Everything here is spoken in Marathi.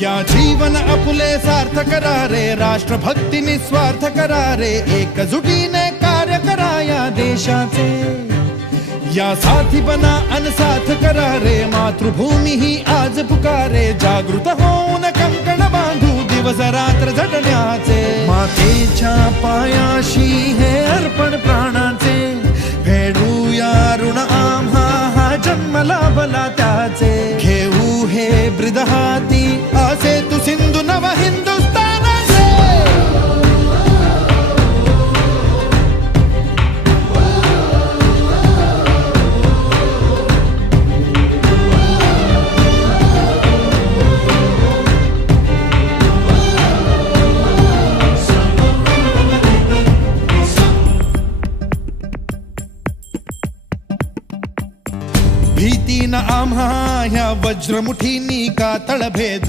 या जीवन आपुले सार्थ करा रे, राष्ट्रभक्ती निस्वार्थ करा रे, एकजुटीने कार्य करा या देशाचे। या साथी बना अनसाथ करा रे, मातृभूमी ही आज पुकारे, जागृत होऊन कंकण बांधू दिवस रात्र झटण्याचे। मातेच्या पायाशी हे अर्पण प्राणाचे, फेडूया ऋण आम्हा हा जन्म लाभला त्याचे। घेऊ हे ब्रिद हाती असे तू सिंधू नव हिंदुस्थानाचे। भीती न आम्हा ह्या वज्रमुठीनी का तळभेदू,